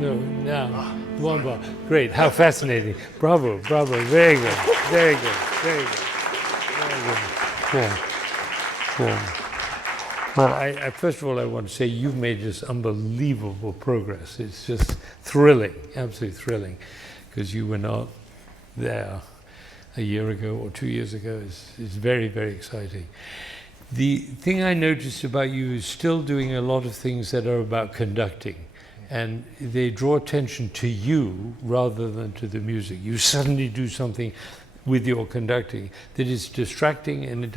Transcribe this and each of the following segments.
No, now. One bar. Great. How fascinating. Bravo, bravo. Very good. Very good. Very good. Very good. Yeah. Yeah. Well, I first of all, I want to say you've made just unbelievable progress. It's just thrilling, absolutely thrilling, because you were not there a year ago or 2 years ago. It's very, very exciting. The thing I noticed about you is still doing a lot of things that are about conducting, and they draw attention to you rather than to the music. You suddenly do something with your conducting that is distracting and it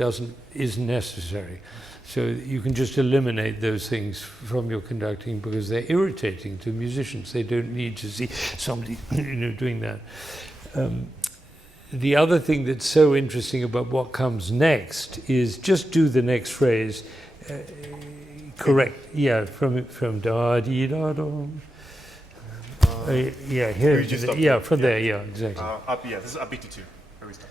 isn't necessary. So you can just eliminate those things from your conducting because they're irritating to musicians. They don't need to see somebody doing that. The other thing that's so interesting about what comes next is just do the next phrase correct. Yeah, from da dee da dum. Yeah, here. Yeah, from there. Yeah, exactly. Up. Yeah, this is up 82. Where we start.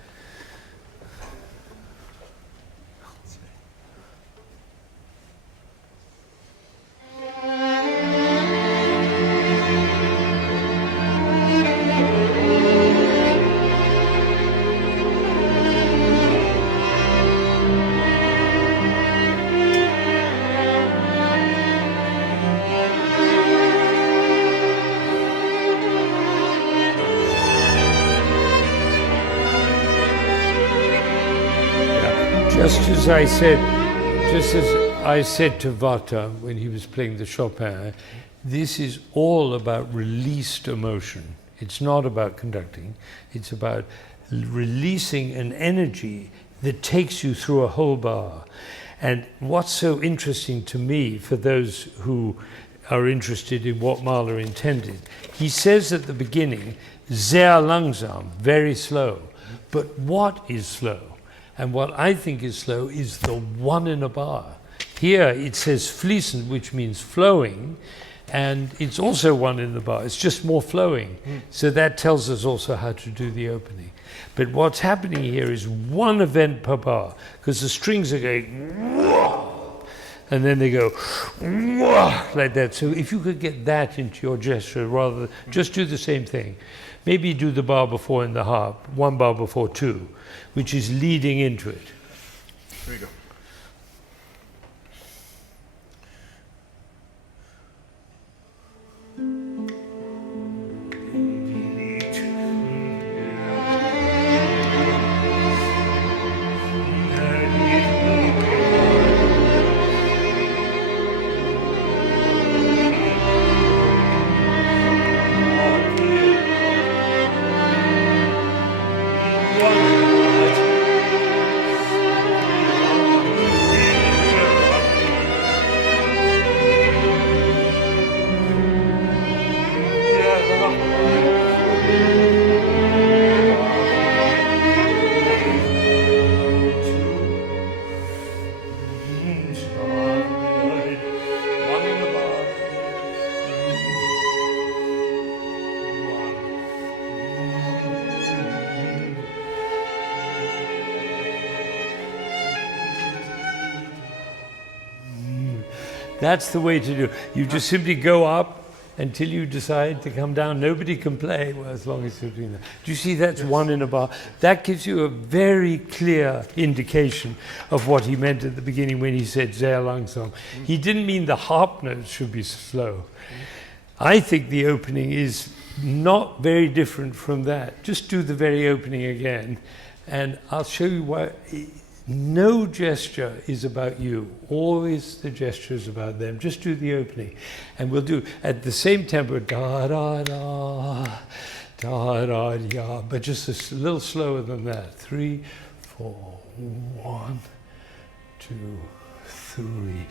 Just as I said to Vata when he was playing the Chopin, this is all about released emotion. It's not about conducting. It's about releasing an energy that takes you through a whole bar. And what's so interesting to me, for those who are interested in what Mahler intended, he says at the beginning, sehr langsam, very slow. But what is slow? And what I think is slow is the one in a bar. Here it says fließend, which means flowing, and it's also one in the bar. It's just more flowing. So that tells us also how to do the opening. But what's happening here is one event per bar, because the strings are going, and then they go like that. So if you could get that into your gesture, rather than just do the same thing. Maybe do the bar before in the harp, one bar before two, which is leading into it. Here we go. That's the way to do it. You just simply go up until you decide to come down. Nobody can play as long as you're doing that. Do you see that's one in a bar? That gives you a very clear indication of what he meant at the beginning when he said sehr langsam. He didn't mean the harp notes should be slow. I think the opening is not very different from that. Just do the very opening again, and I'll show you why. No gesture is about you. Always the gesture is about them. Just do the opening. And we'll do, at the same tempo, da-da-da, da-da-da, but just a little slower than that. 3, 4, 1, 2, 3.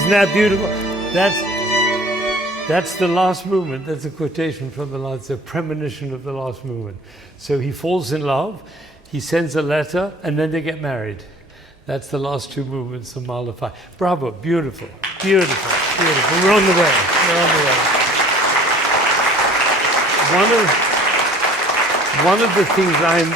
Isn't that beautiful? That's the last movement. That's a quotation from the last, a premonition of the last movement. So he falls in love, he sends a letter, and then they get married. That's the last two movements of Mahler 5. Bravo, beautiful, beautiful, beautiful. We're on the way, we're on the way. One of the things I'm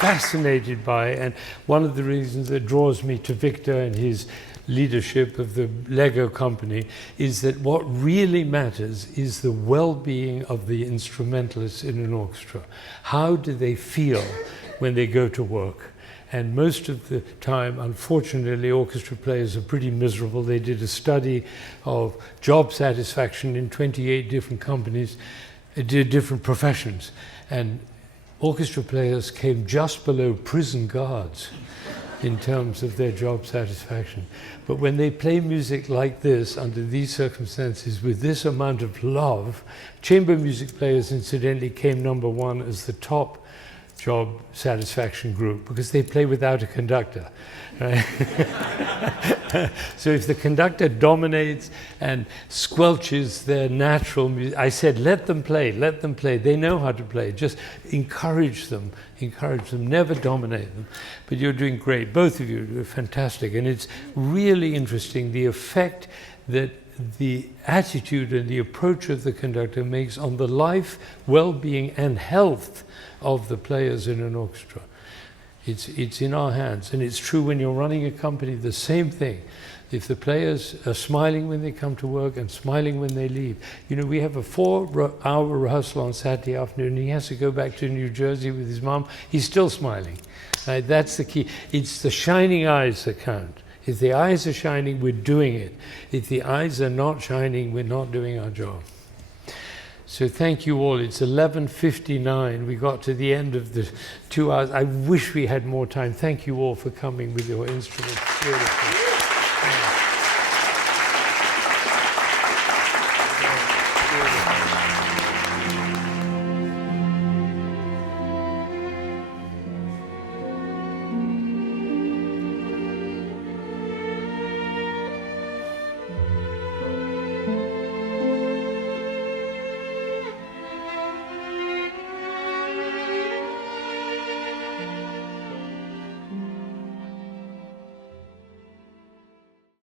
fascinated by, and one of the reasons that draws me to Victor and his leadership of the Lego company, is that what really matters is the well-being of the instrumentalists in an orchestra. How do they feel when they go to work? And most of the time, unfortunately, orchestra players are pretty miserable. They did a study of job satisfaction in 28 different companies, different professions, and orchestra players came just below prison guards in terms of their job satisfaction. But when they play music like this, under these circumstances, with this amount of love, chamber music players, incidentally, came number one as the top job satisfaction group, because they play without a conductor. Right? So if the conductor dominates and squelches their natural music, I said, let them play, let them play. They know how to play. Just encourage them, never dominate them. But you're doing great. Both of you are fantastic. And it's really interesting, the effect that the attitude and the approach of the conductor makes on the life, well-being, and health of the players in an orchestra. It's in our hands, and it's true when you're running a company, the same thing. If the players are smiling when they come to work and smiling when they leave. You know, we have a 4-hour rehearsal on Saturday afternoon, and he has to go back to New Jersey with his mom. He's still smiling. Right? That's the key. It's the shining eyes that count. If the eyes are shining, we're doing it. If the eyes are not shining, we're not doing our job. So thank you all. It's 11:59. We got to the end of the 2 hours. I wish we had more time. Thank you all for coming with your instruments. Beautiful.